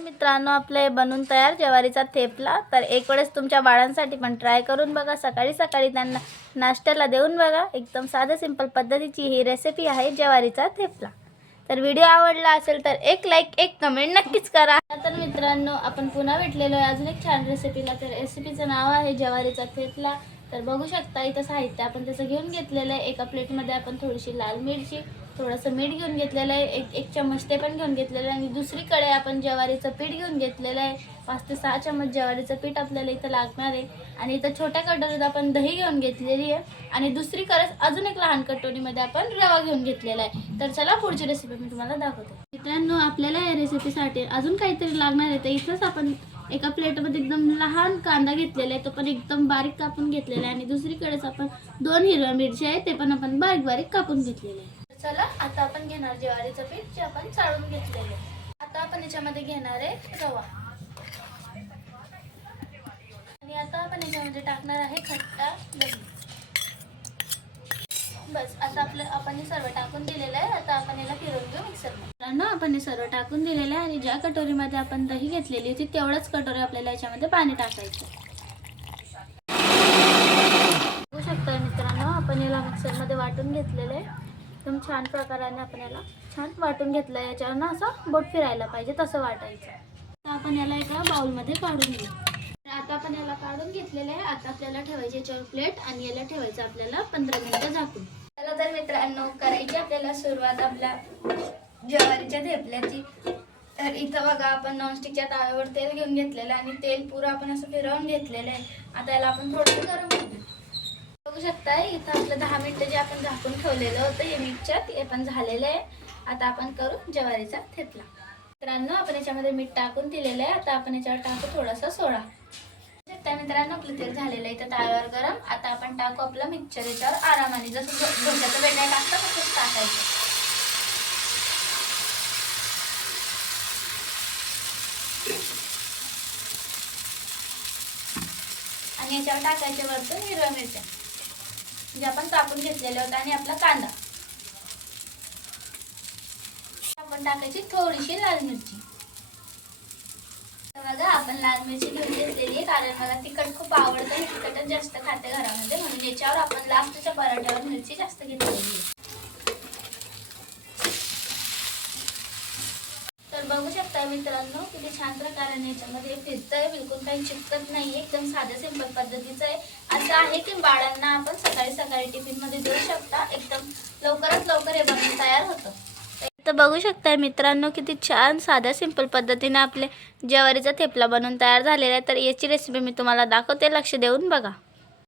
मित्रांनो, आपले बनून तयार ज्वारीचा थेपला। तर एक वेळेस तुमच्या बाळांसाठी पण ट्राय करून बघा। सकाळी सकाळी त्यांना नाश्त्याला देऊन बघा। एकदम साधं सिंपल पद्धतीची ही रेसिपी आहे ज्वारीचा थेपला। तर व्हिडिओ आवडला असेल तर एक लाईक एक कमेंट नक्कीच करा। तर मित्रांनो, आपण पुन्हा भेटलेलो आहे अजून एक छान रेसिपीला। तर रेसिपीचं नाव आहे ज्वारीचा थेपला। तर बघू शकता इथं साहित्य आपण त्याचं घेऊन घेतलेलं आहे। एका प्लेटमध्ये आपण थोडीशी लाल मिरची, थोडंसं मीठ घेऊन घेतलेलं आहे, एक चम्मच ते पण घेऊन घेतलेलं आहे। आणि दुसरीकडे आपण ज्वारीचं पीठ घेऊन घेतलेलं आहे। 5 ते 6 चम्मच ज्वारीचं पीठ आपल्याला इथं लागणार आहे। आणि इथं छोट्या कटोरीत आपण दही घेऊन घेतलेली आहे। आणि दुसरीकडे अजून एक लहान कटोरीमध्ये आपण रवा घेऊन घेतलेला आहे। तर चला पुढची रेसिपी मी तुम्हाला दाखवते। मित्रांनो, आपल्याला या रेसिपीसाठी अजून काहीतरी लागणार आहे। तर इथंच आपण एका प्लेटमध्ये एकदम लहान कांदा घेतलेला आहे, तो पण एकदम बारीक कापून घेतलेला आहे। आणि दुसरीकडेच आपण 2 हिरव्या मिरच्या आहेत, ते पण आपण बारीक बारीक कापून घेतलेले आहे। चला आता आपण घेणार ज्वारीचं पीठ जे आपण चाळून घेतलेले आहे। आता आपण याच्यामध्ये घेणार आहे रवा। आणि आता आपण याच्यामध्ये टाकणार आहे खट्टा दही। बस आता आपण हे सर्व टाकून दिलेलं आहे। आता आपण याला फिरवून घेऊ मिक्सरमध्ये। आपण हे सर्व टाकून दिलेलं आहे। आणि ज्या कटोरीमध्ये आपण दही घेतलेली होती तेवढंच कटोरी आपल्याला याच्यामध्ये पाणी टाकायचं। बघू शकता मित्रांनो, आपण याला मिक्सरमध्ये वाटून घेतलेलं आहे। एकदम छान प्रकाराने आपण याला छान वाटून घेतलं आहे। याच्यावरनं असं बोट फिरायला पाहिजे तसं वाटायचं। आता आपण याला एका बाउलमध्ये काढून घेऊ। आता आपण याला काढून घेतलेलं आहे। आता आपल्याला ठेवायची याच्यावर प्लेट आणि याला ठेवायचं आपल्याला 15 मिनिटं झाकून। चला तर मित्रांनो, करायची आपल्याला सुरुवात आपल्या ज्वारीच्या थेपल्याची। तर इथं बघा आपण नॉनस्टिकच्या तव्यावर तेल घेऊन घेतलेलं आहे। आणि तेल पुरं आपण असं फिरवून घेतलेलं आहे। आता याला आपण थोडंसं गरम करू। बघू शकता इथं आपलं 10 मिनिटं जे आपण झाकून ठेवलेलं होतं हे मिक्सर ते पण झालेलं आहे। आता आपण करू ज्वारीचा थेपला। मित्रांनो, आपण याच्यामध्ये मीठ टाकून दिलेलं आहे। आता आपण याच्यावर टाकू थोडासा सोडा। त्या मित्रांनो, आपलं तेल झालेलं आहे इथं तव्यावर गरम। आता आपण टाकू आपलं मिक्सर याच्यावर आरामाने, जसं डोक्याचं बेटा टाकतं तसंच टाकायचं। आणि याच्यावर टाकायचे वरतून हिरव्या मिरच्या जे आपण कापून घेतलेले होते आणि आपला कांदा। आपण टाकायची थोडीशी लाल मिरची। बघा आपण लाल मिरची घेऊन घेतलेली आहे, कारण मला तिखट खूप आवडतं आणि तिखटच जास्त खाते घरामध्ये, म्हणून याच्यावर आपण लास्टच्या पराठ्यावर मिरची जास्त घेतलेली आहे। तर बघू शकता मित्रांनो, किती छान प्रकारे याच्यामध्ये फिरतंय, बिलकुल काही चिपकत नाही, एकदम साधं सिंपल पद्धतीचं आहे। असं आहे की बाळांना आपण सकाळी सकाळी टिफिन मध्ये देऊ शकता। एकदम लवकरात लवकर हे बनवून तयार होतं। तर बघू शकता मित्रांनो, किती छान साध्या सिंपल पद्धतीने आपले ज्वारीचा थेपला बनवून तयार झालेला आहे। तर याची रेसिपी मी तुम्हाला दाखवते, लक्ष देऊन बघा।